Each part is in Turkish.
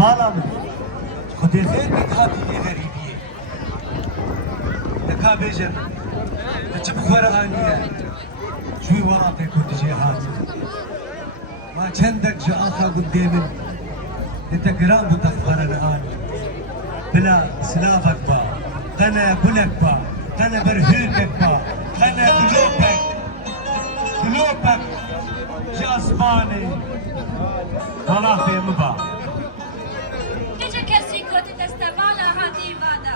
مالا من خودی خیر بید هاتی لی غریبیه دکا بیجم دچه بخور آنیه شوی وراقی کودی جی هاتی ما چندک جا آخا قدامن انت قرام بتخبرنا آني بلا سلافك با قنا بلك با قنا برهوكك با قنا قلوبك جاسماني والله في مبا Gece kesi kötü testevala hadi vada.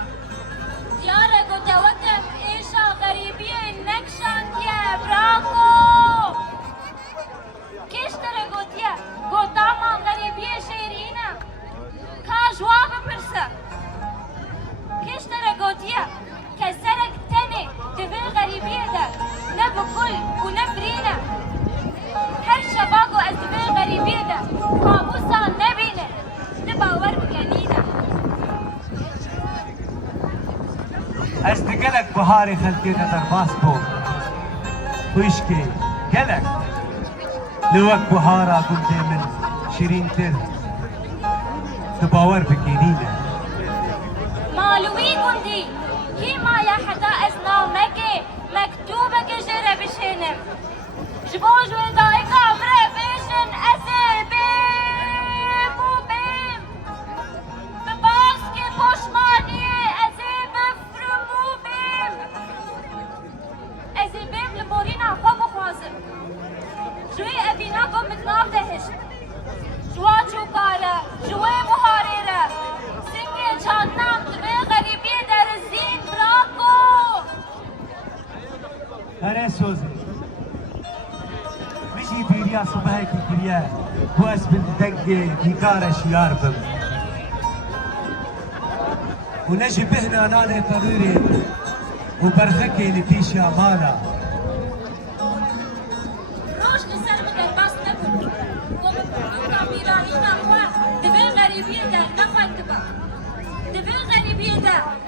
Diyare gotevatem eşa garibiye nekşan diye bravo. Keştere gotiye gotaman garibiye şehrine. Ka jwabı pırsa. Keştere gotiye keserek teni tüvü garibiye de ne bukul u ne brine. Her şabago ez tüvü garibiye de kabusa ne bine. باور بکنینا از گلک بهاری خلقی در باس بو خوش که گلک لوک بهارا گنده من شیرین تر تباور بکنینا مالوی گندی کی ما یا حدا از نامک مکتوبک جره بشینم جبوج و دایکا بره بیشن ازه جوی ابینا کو متناب دهش جوا چوکاره جوی بهاریره سنگی چانم دوی غریبی در زین براکو هره سوزی میشی پیریا صبحی کی پیریا هو اسم دقه بیکارش یار بم ونجي بهنا نالي طريري وبرخكي لتيشي امانه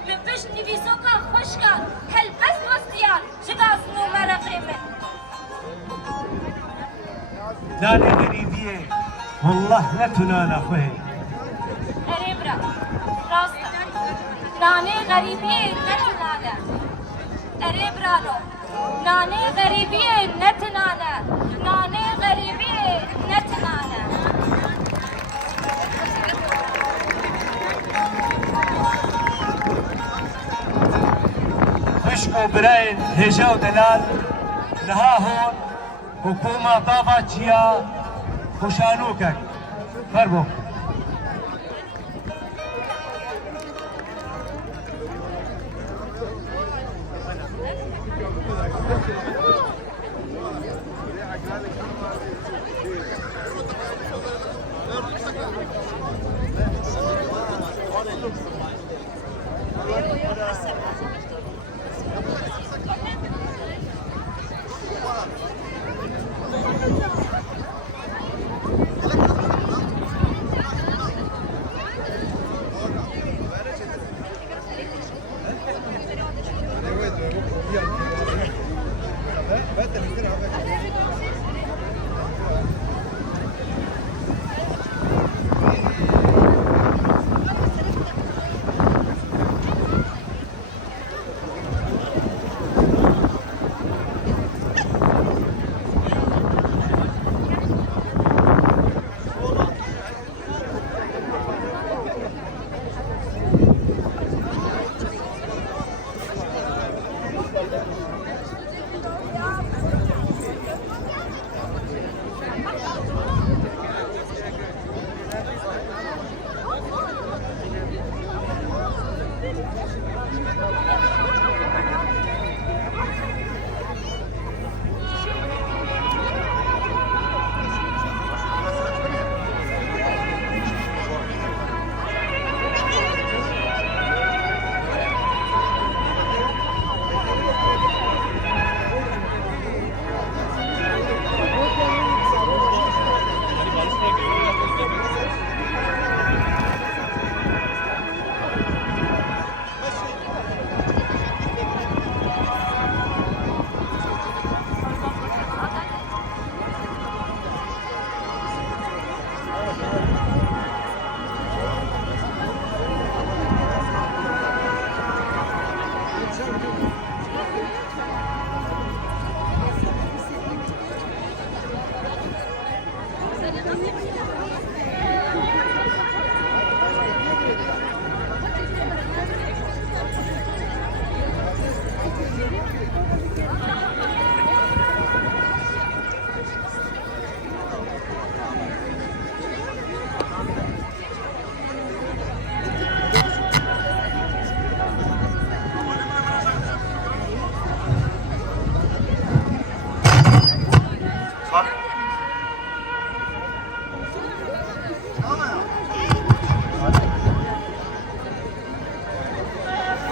من بش نویسوکا خوشکان هل بس وستیان جگاز نو مرقیمه ناني غريبية والله لا تنانا خوي اريبرا راستا ناني غريبية نتنانا اريبرانو ناني غريبية نتنانا ناني غريبية نتنانا عشق براين هجا ودلال لها هون حكومة طابة تشيا وشانوكك فربو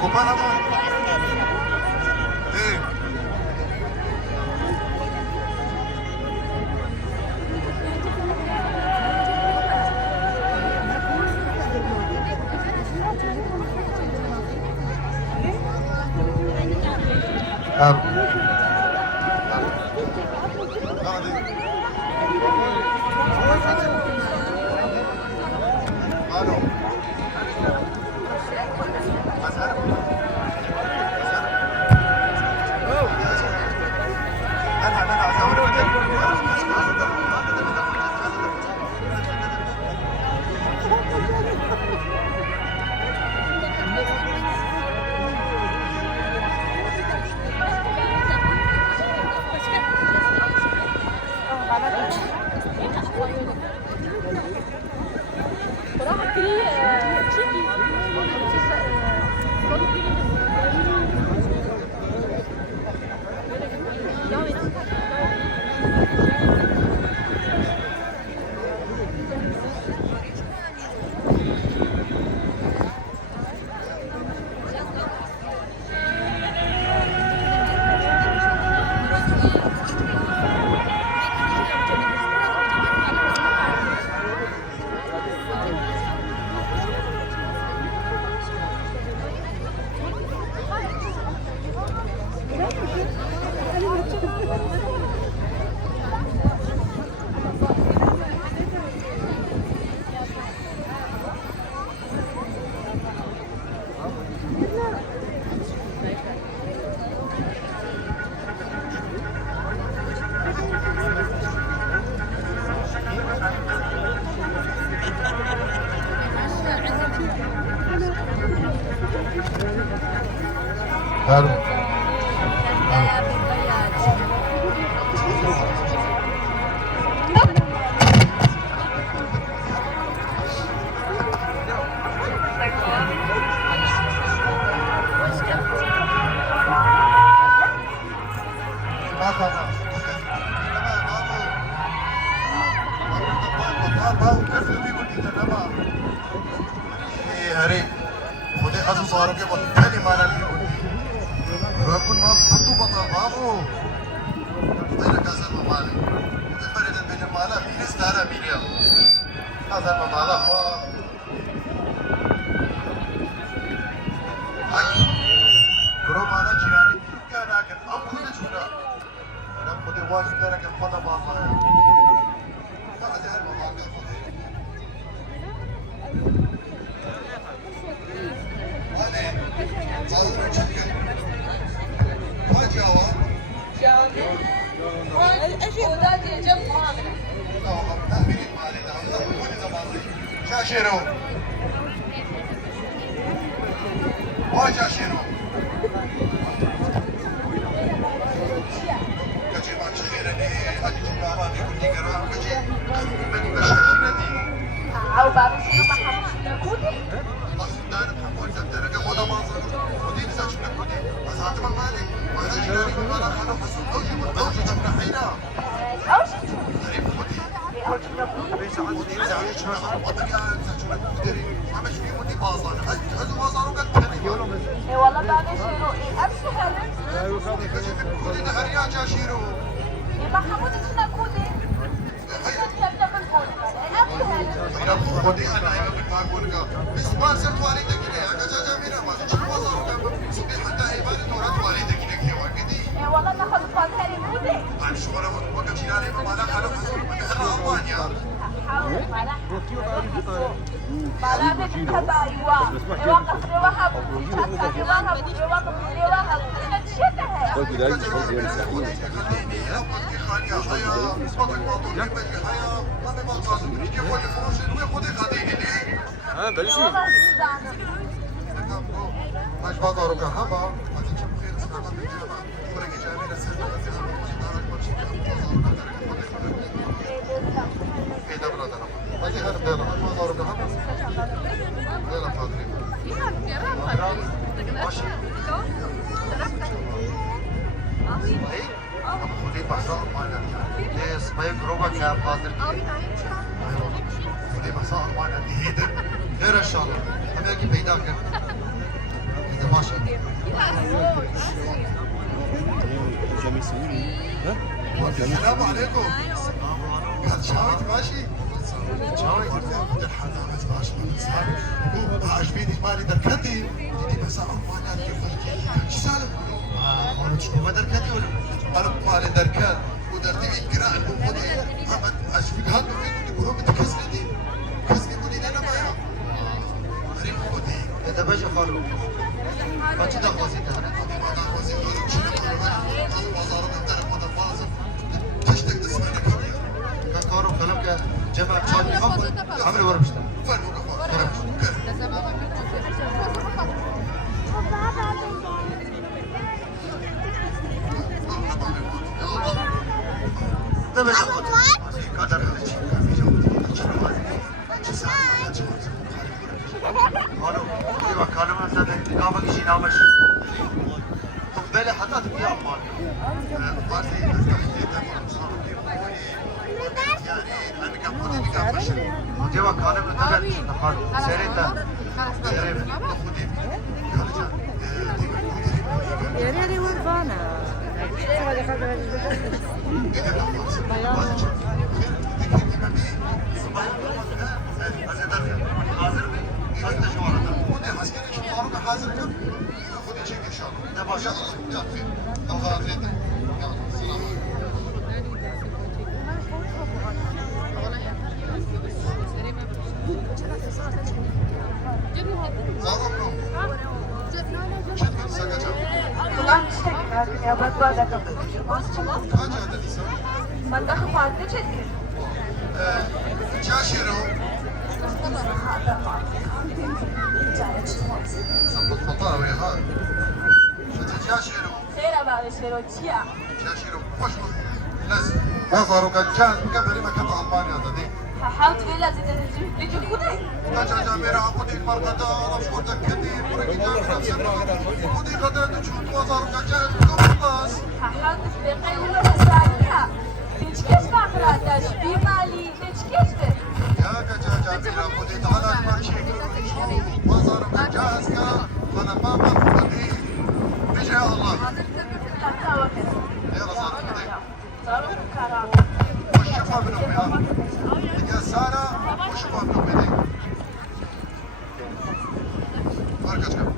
کوپن هم başa. السلام عليكم. قال شاويت ماشي؟ شاويت عاجبيني مالي دركتي تدي مساء مالي كيف سالم انا شنو ما دركتي ولا انا مالي دركات ودرتي قراء المفروض عاجبك هذا يقولوا بتكسلني كسلني قولي انا ما يا غريب قولي اذا باجي خالو ما تدخل وزيت انا ما دخل وزيت جمع بشار محمد عمري ورا مشتا Deva kalem tabii serita Yeri vurfana. Ya bak böyle kapatıyor. Ben daha farklı çekiyorum. Çaşırı. Sabut fotoğrafı ha. Çaşırı. Sera bari şeroçiya. Çaşırı. Hoş mu? Lazım. Bazarı kaçan kameri makat Almanya'da değil. حاولت بلا زيت لكن خدي Kaçaca mera kudi markada alışveriş kedi. Buraya gidiyor. Kudi kadar düşün bazarı kaçan kapatmaz. حاولت بقي ولا مساعدها تشكيش باقراتاش بمالي تشكيش Ya kaçaca mera kudi talak marşi. Bazarı kaçaz ka. Bana baba kudi. Bize Allah. حتى وقت Ya bazarı kudi. صاروا كرام Hoşça benim ya. Ya Sara hoşça benim. Var kaç kap.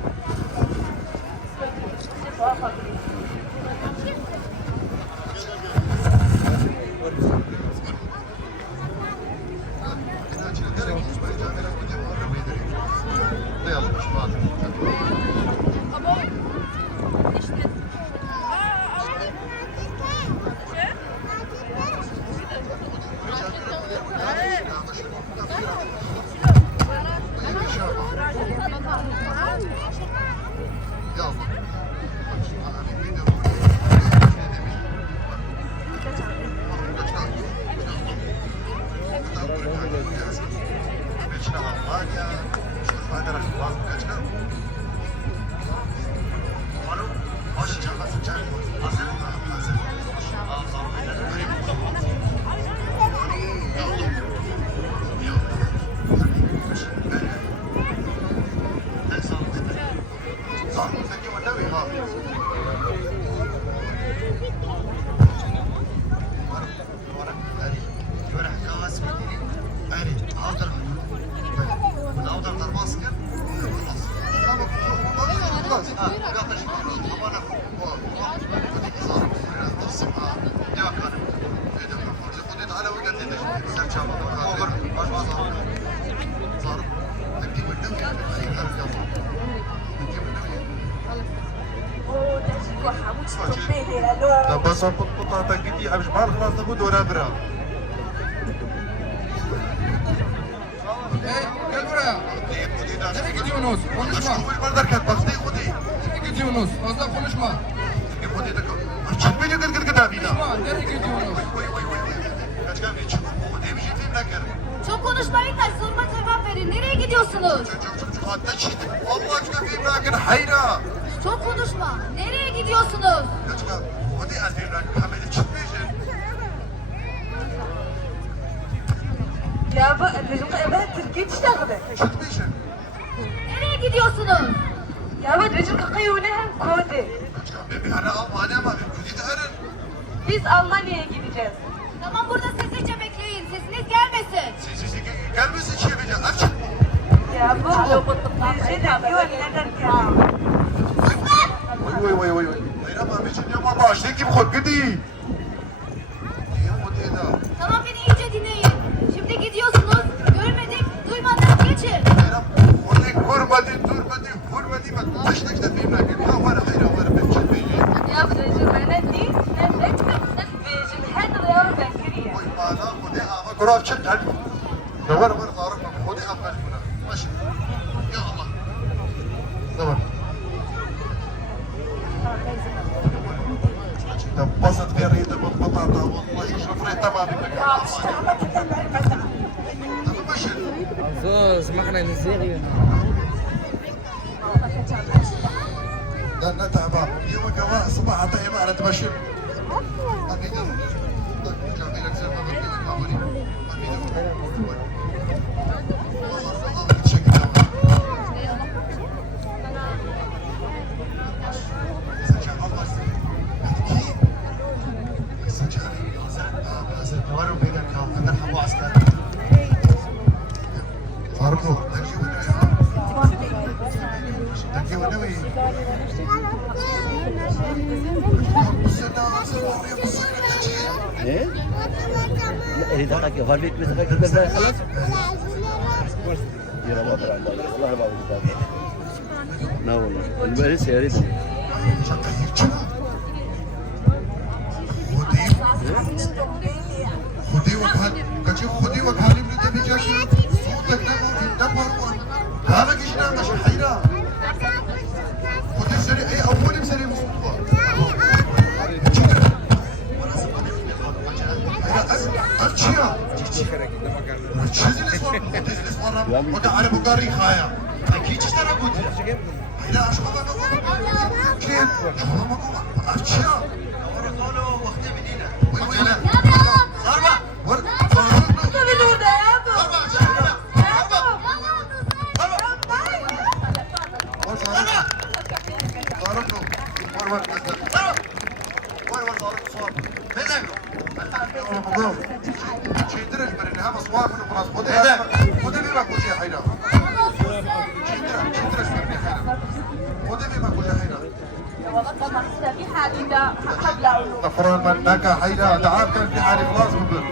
بس القطعة تقدي حبش بحال خلاص نقول ولا برا Gel buraya. Nereye gidiyorsunuz? Konuşma. Nereye gidiyorsunuz? Fazla konuşma. Konuşma. Nereye gidiyorsunuz? Çok konuşmayın da soruma cevap verin. Nereye gidiyorsunuz? Çok konuşma. Nereye gidiyorsunuz? Ya ben Türkiye işlerinde. Nereye gidiyorsunuz? Ya bak rejim kakayı hem kode. Bebi ara Almanya mı? Kudi de arın. Biz Almanya'ya gideceğiz. Tamam burada sessizce bekleyin. Sesiniz gelmesin. Sesi gelmesin şey bence. Aç. Ya bu rejim güvenlerden ya. Vay vay vay vay. Hayır ama meçhul ama başta kim korku değil. Niye bu değil ha? Tamam beni iyice dinleyin. Şimdi gidiyorsunuz. Görmedik, duymadık. Geçin. Hayır onu kurmadı, durmadı, vurmadı. Bak başta kitap benimle geliyor. Ha var hayır var ben çekmeyeceğim. Ya rejim bana değil. Ne bekle. Rejim her riyar bekliyor. Oy bana bu de ama kuraf çekten. Ne var zarım bu de ama buna. Baş. Ya Allah. Ne var? بسط في الريد بالبطاطا والله يشرف ريت تمام زوز مقنع نيجيريا. لا نتعب اليوم كمان صباح طيب على تبشر ايه؟ لا اللي دقك يظهر بيك مثل هيك البلد خلاص؟ يا الله والله ما بدي لا والله المريس يا ريت خدي وكان كشوف خدي وكان من تبي جاشي صوتك نمبر 1 هذا كشنا مش حيرة خدي سري اي اول سري مصطفى أرشيا تشيز الاسوار وده على بقاري خايا أكيد تشترى بودي لا أشوف كيف شو ما أرشيا ورقاله وقت بدينا ولا ضربة Tabii burada ya bu. فرمان نكا حيدا دعاك كان في حالي خلاص بقول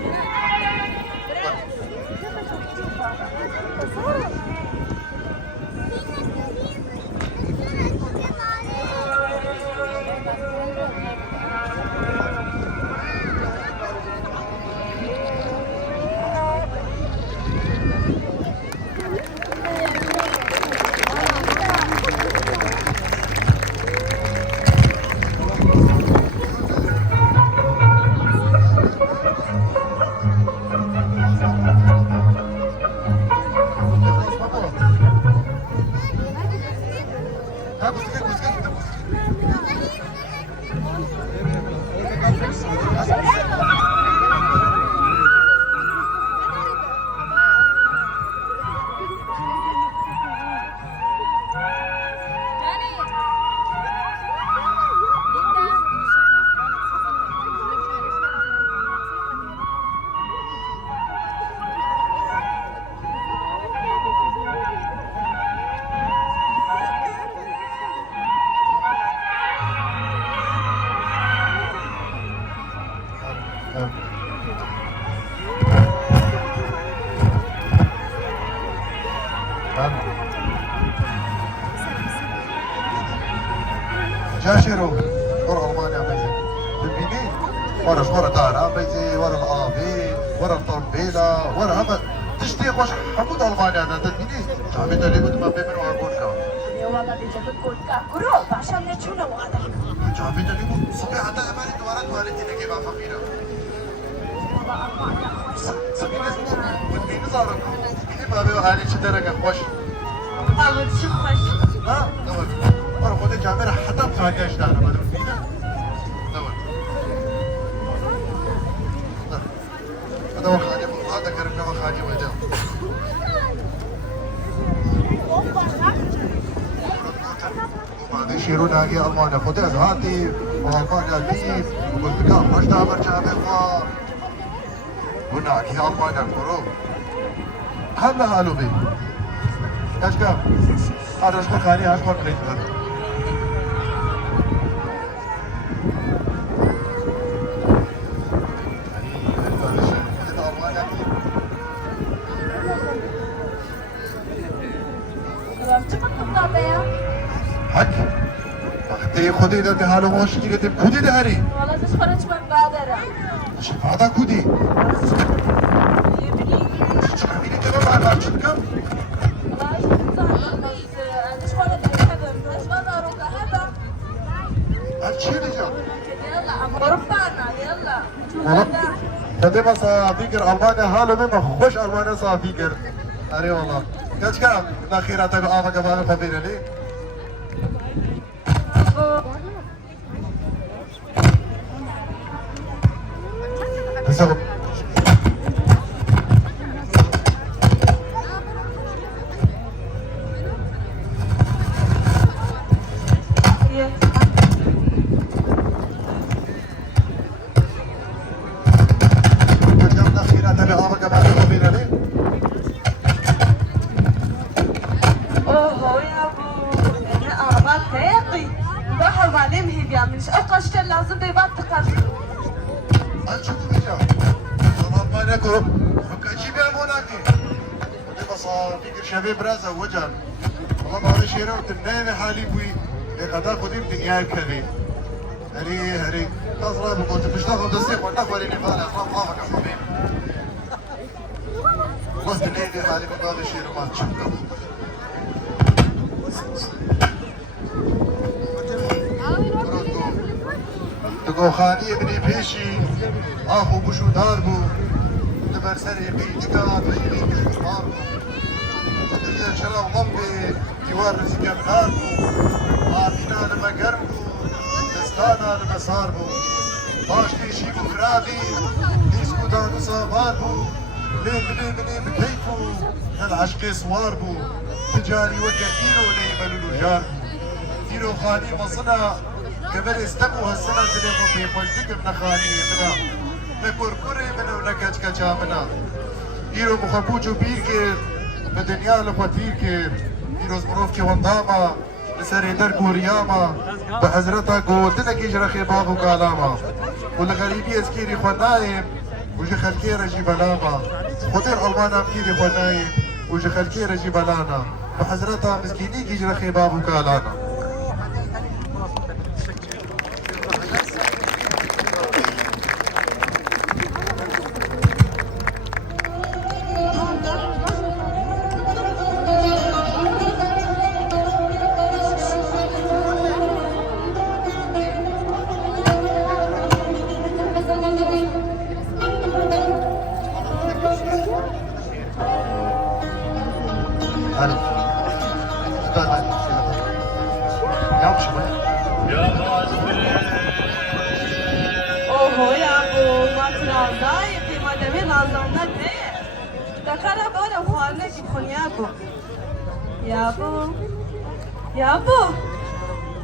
جاشرو ورا المانيا بيزي بالبيني ورا دارا بيزي ورا الافي ورا الطنبيله ورا هذا تشتيق واش حمود المانيا ده تدبيني جامد اللي بده ما بين وعقولك Ya valla bir çabuk kolka kuru. Başam ne çuna vada. جامد اللي بده صبي حتى اماني دوارات والدتي لقي مع فقيره والبيني زارك كيف ابي وهاني شترك خوش Ama çıkmış. ها دور ورا خذ الكاميرا حتى بخاجه اشتغل ما ادري فينا دور هذا هو خادم هذا كرم كما خادم وجهه شیرون آگه آلمان خود از هاتی و آلمان البیف و بلدگاه مشتا برچه بخوا و ناگه آلمان کرو هم حالو بی کشکم آرش کن خانی هاش کن قلیت بر حق وقتی خودی داده حالو باش دیگه تیم کودی داری والله تشخرج من بادرة شفادا کودی چرا میری تو رو بر چکم هرچی دیجا کده ما صافی کر آلمان حالو من خوش آلمان صافی کر اره والله کچ کم نخیراتا به آفا کبانه پبیره لی بسخب لازم بيبات تقرب أنشوف بيجا طبعا ما نكو فكأشي بيعموناكي ودي بصا فكر شباب رازا وجن والله ما هذا شيء روت النايم حالي بوي لقدا قديم دنيا كذي هري تصرف وقلت مش ناخذ تصديق وناخذ اللي فعلا أصلا طافك يا حبيبي والله دنيا حالي ما هذا شيء ما تشوفه تقو خانی ابنی پیشی آخو بشو دار بو دبر سری پیچکا تشیری بشو دار بو تدریا شراب ضمبی دیوار رزیگا منار بو آفینا لما گرم بو دستانا لما سار بو باشتی شی بو خرابی دیسکو دانو سابار بو بني بكيفو العشق سوار بو تجاري وكثيرو ليملو جار ديرو خاني مصنع كبر استقوا هالسنة تلقوا في بولتك من خاني منا لكوركوري منا ولكاتكاتشا منا ديرو مخبوجو بيركر بدنيا لفتيركر ديرو زمروف كي ونداما لسري درقو رياما بحزرتا قوتنا كي جرخي بابو كالاما والغريبي اسكيري خنايم وجي خلكي رجي بلاما خطير ألمانا مكيري خنايم وجي خلكي رجي بلانا بحزرتا مسكيني كي جرخي بابو كالانا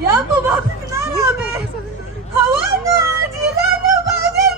يابو بابي من عربي هوانا جيرانو بابي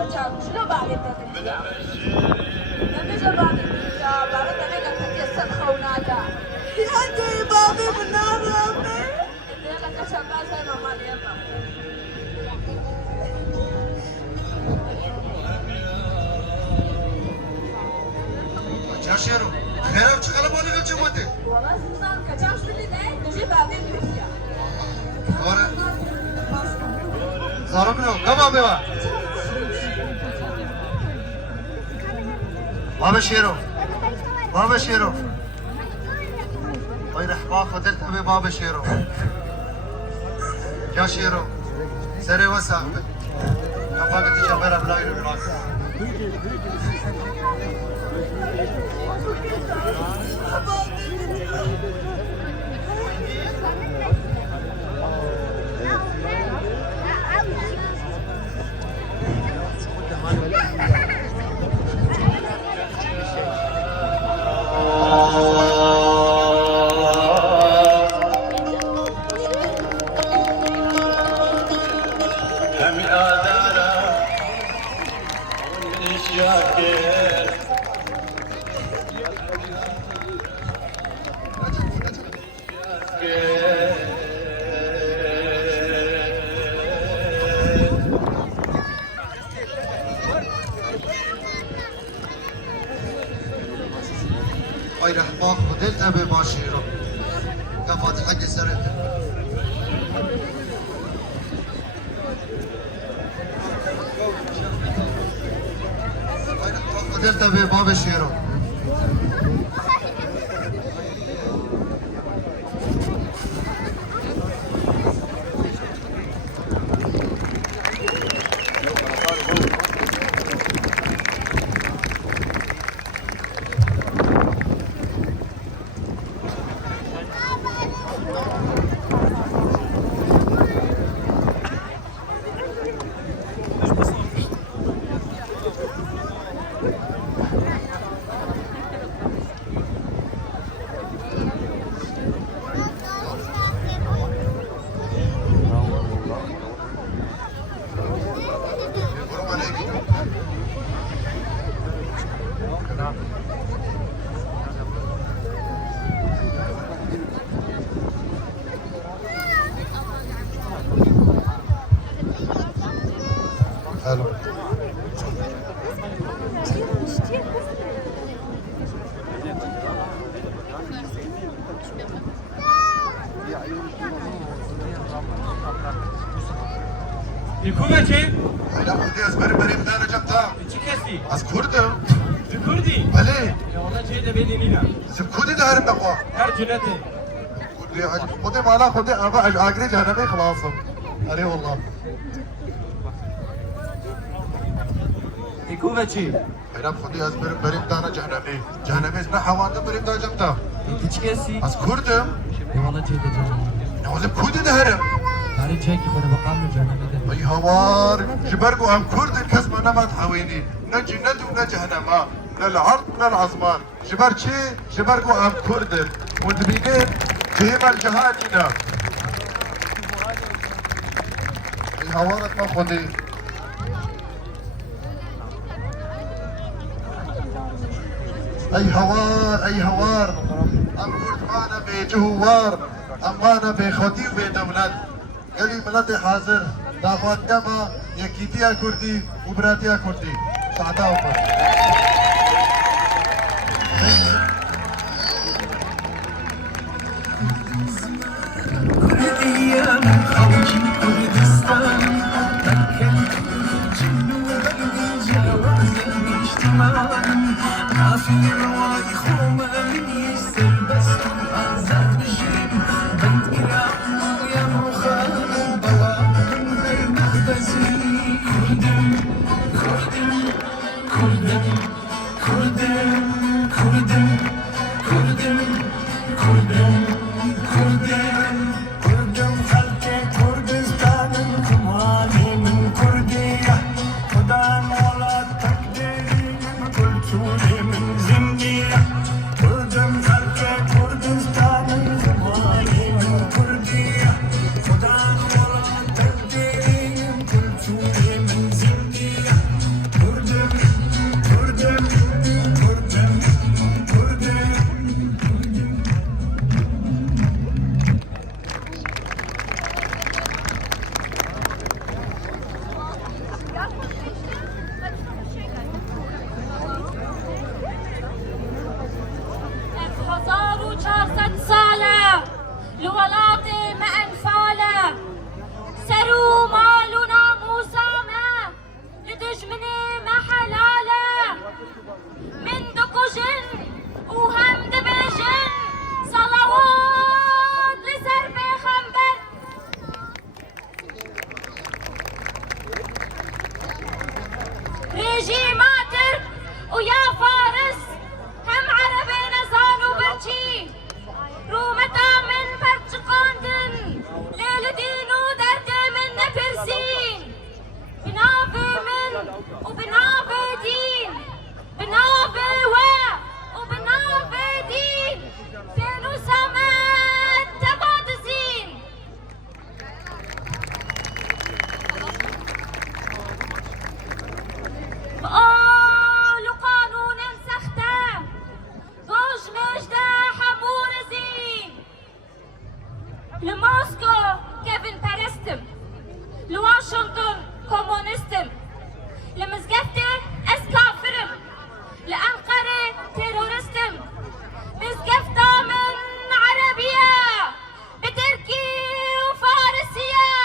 نجوم شنو بعد التدريب؟ نبي بابي يا بابا تبي تتيسر خوناتا يا دي بابي من نار ربي يلا كشباب زي ما مال يلا يا شيرو خير وشغله مالي غير جمعتي والله سوزان كجاش اللي ده تجي بابي بيفيا ورا زاربنو كم بيوا بابا شيرو ويرحبا فضلت أبي باب شيرو يا شيرو سري وساقبة نفاقتي جبرة بلاي البلاك ويرحبا فضلت أبي باشيرو يا فاتح حق السرد فضلت أبي باب شيرو حلو Hükümeti أنا بدي أزبر بريم دانا جبتها içi kesti. از كردم Tükürdü. بله Ya ona şey de bedenine. زب كودي دهرم نقوى Her cüneti. كودي عجب خودي مالا خودي أبا أجري جهنمي خلاصم أري والله Hükümeti. أنا خودي أزبر بريم دانا جهنمي اسمه حوانده بريم دانا جبتها İçi kesti. از كردم Ya ona şey de canım. نوزب كودي دهرم Hani çek ki bana bakalım mı cehenneme de. أي هوار جبرقو أم كرد الكسب أنا ما تحويني نجي ندو نجهنما لا العرض لا العظمان جبر شي جبرقو أم كرد ودبينين جهيم الجهانينا أي هوارك ما خدي أي هوار أم كرد معنا بجهوار أم معنا بخدي وبدولات قالي بلدي حاضر دعوات دما يكيتيا كردي وبراتيا كردي سعدا وفر لموسكو كيفن بارستم، لواشنطن كومونستم، لمزقفتة اسكافرم، لأنقرة تيرورستم، مزقفتة من عربية بتركي وفارسية،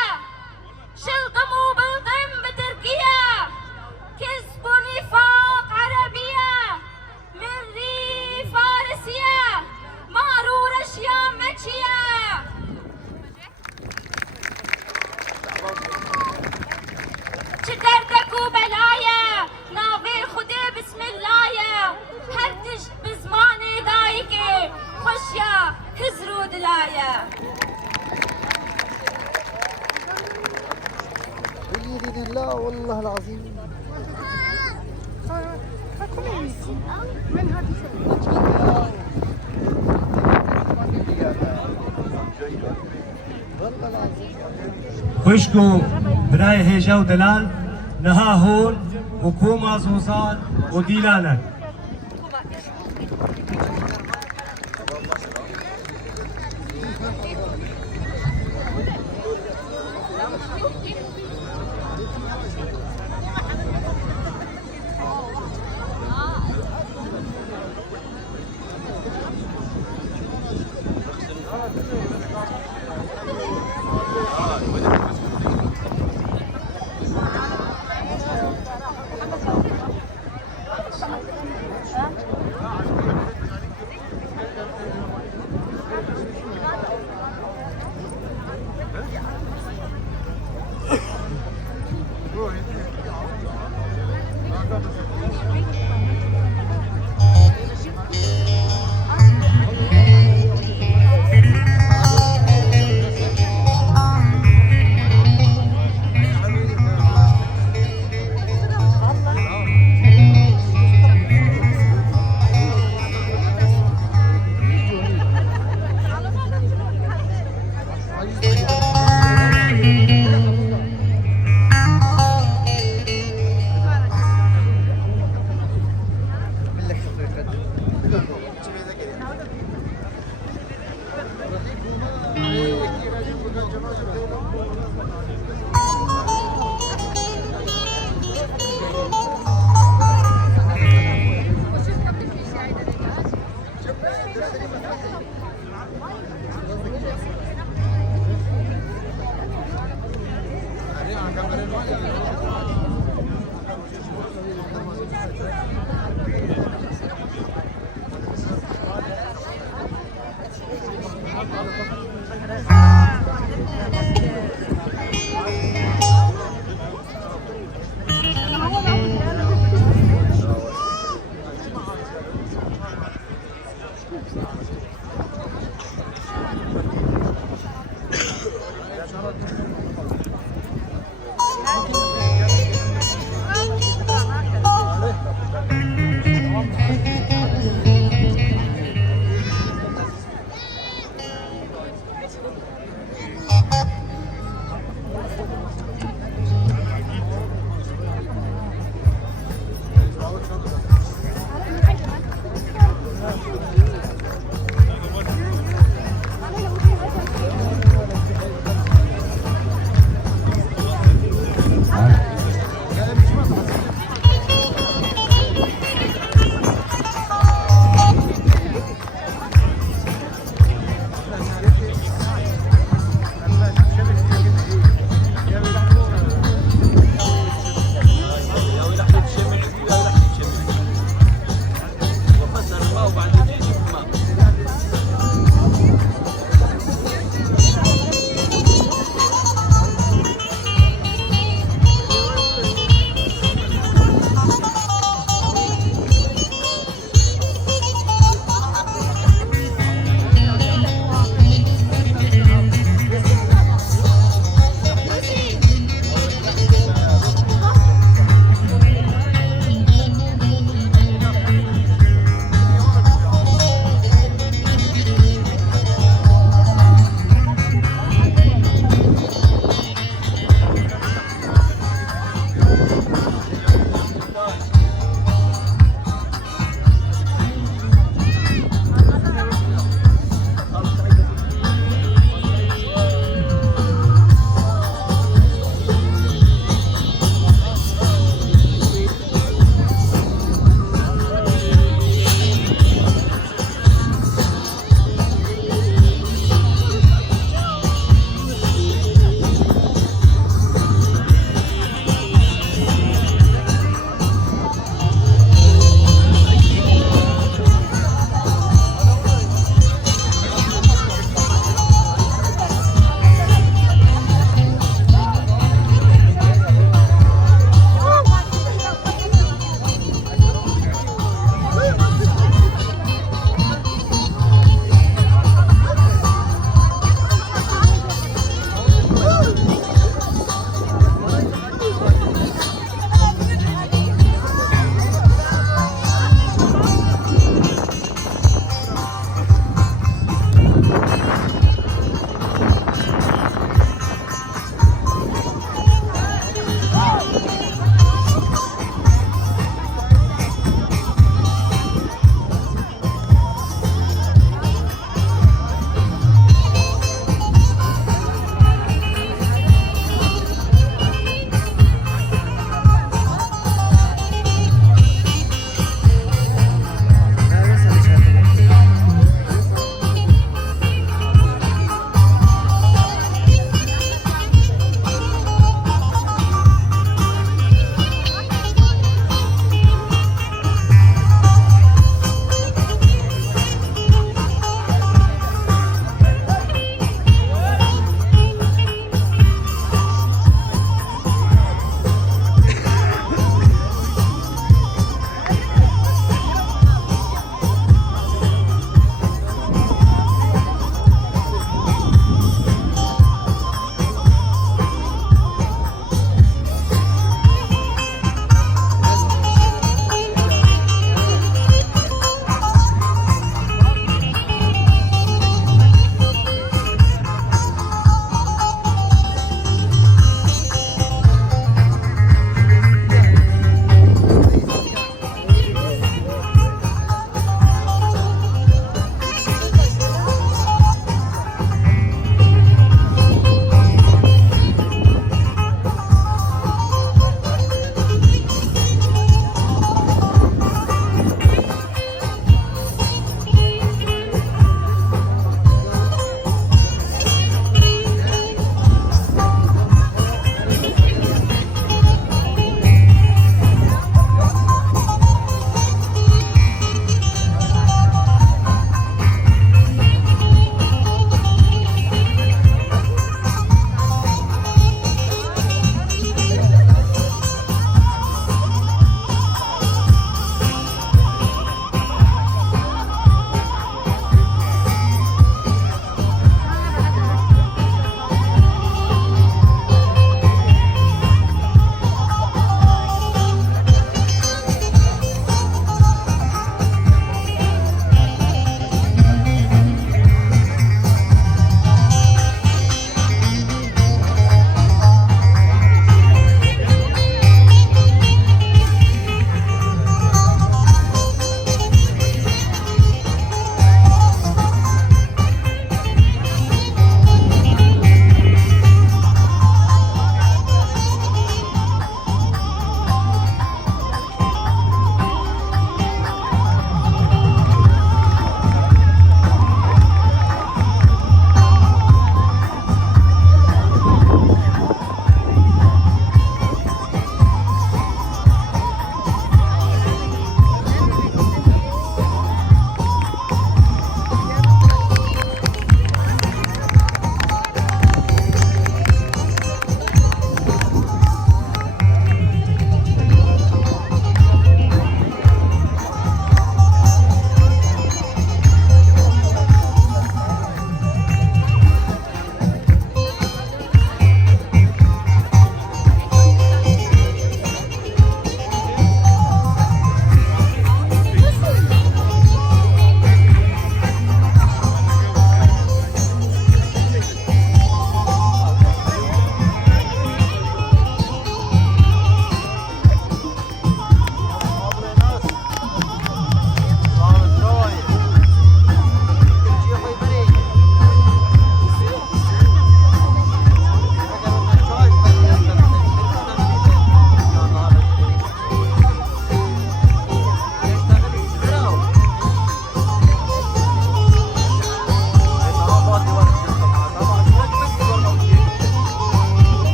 شلطم وبلطم بتركيا، كذب ونفاق عربية من ري فارسية، مارور اشياء متشية. شدردك وبلايا ناظر خدي بسم الله، هرتج بزماني دايكي خشيا هزرو دلايا. بإذن الله والله العظيم. خشكو براي هيجا ودلال نها هون وكوما زوزان وديلانك.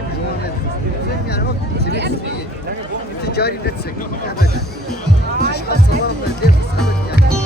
şey yani bak senin ticari etsek evet. Hastalarımla nefes alır yani.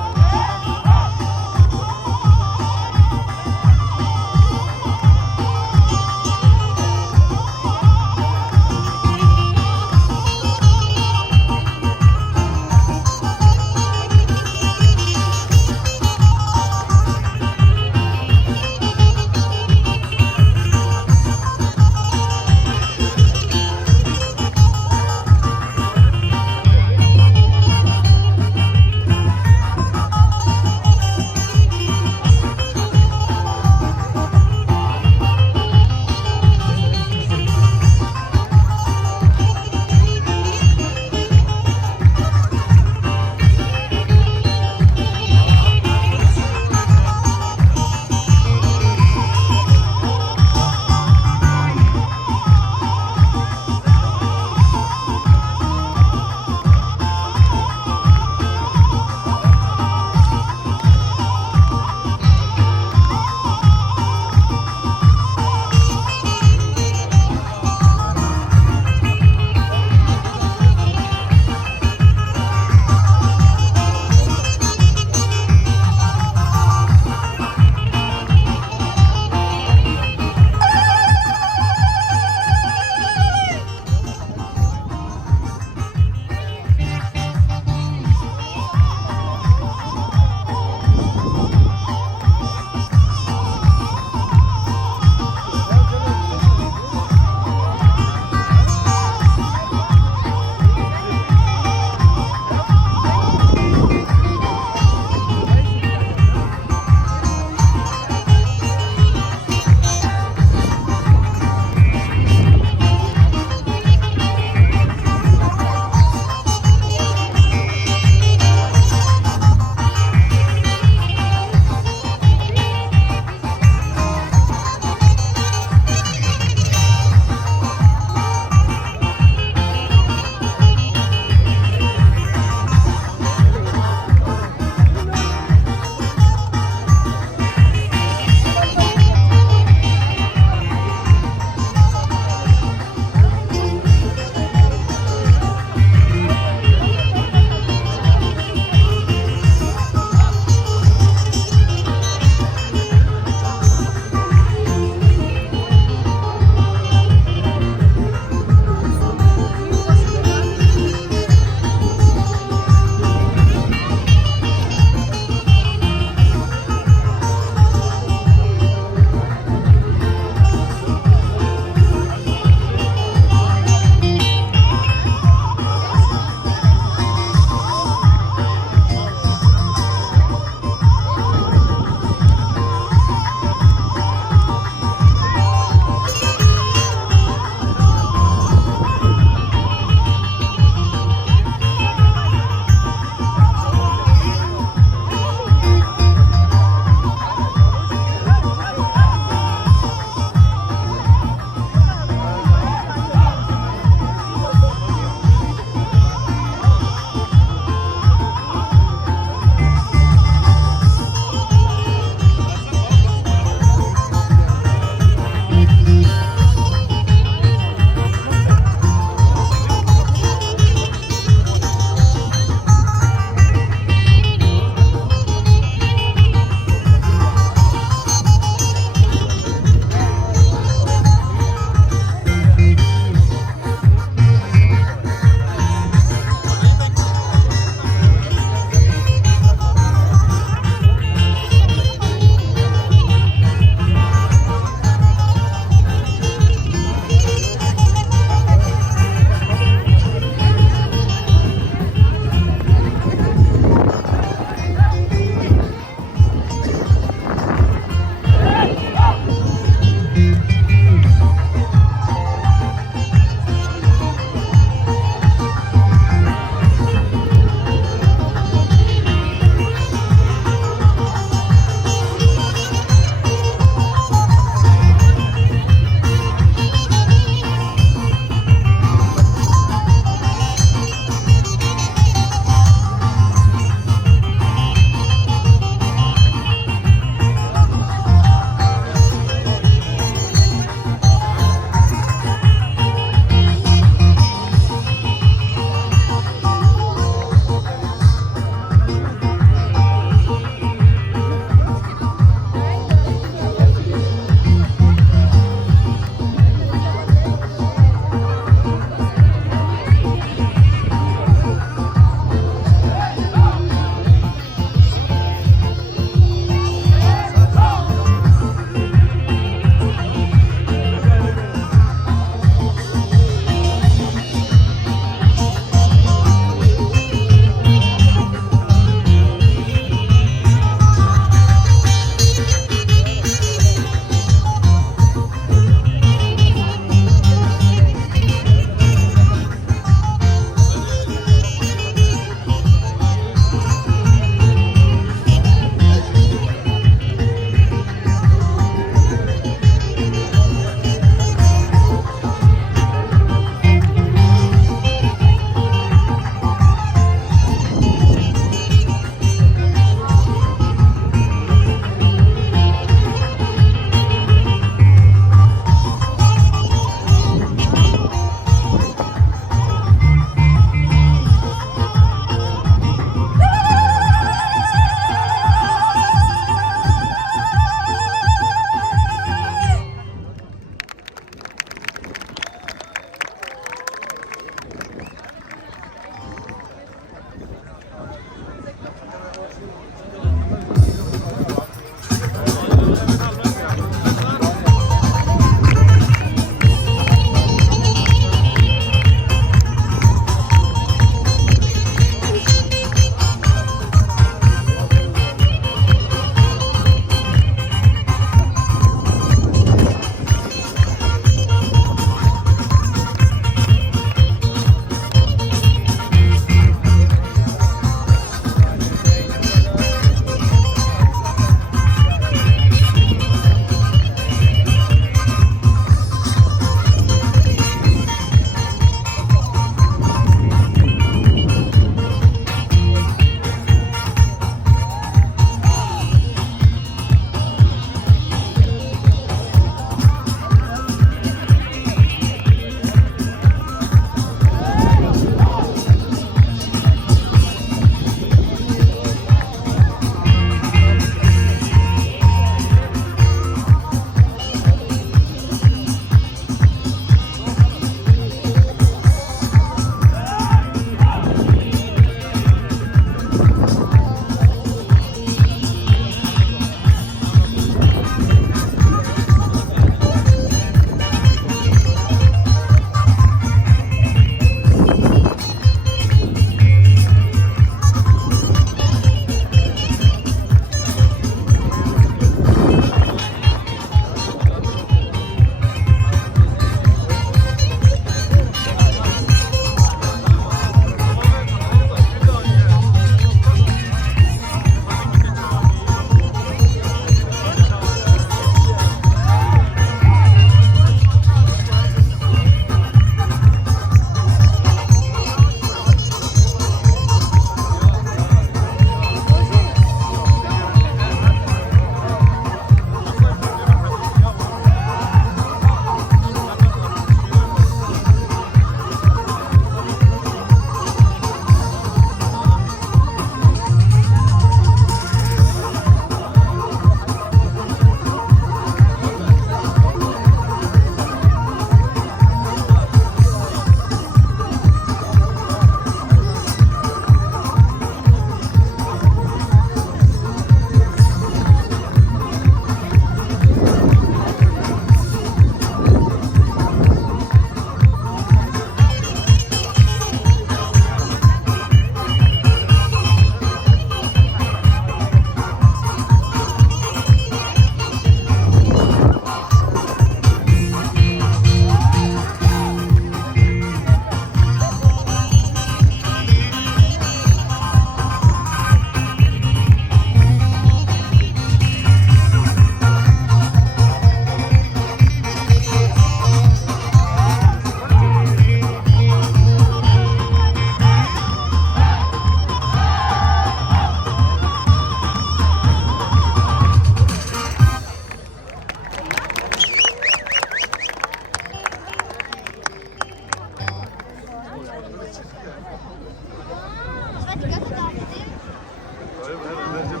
Hayır, ben vereceğim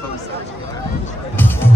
sana.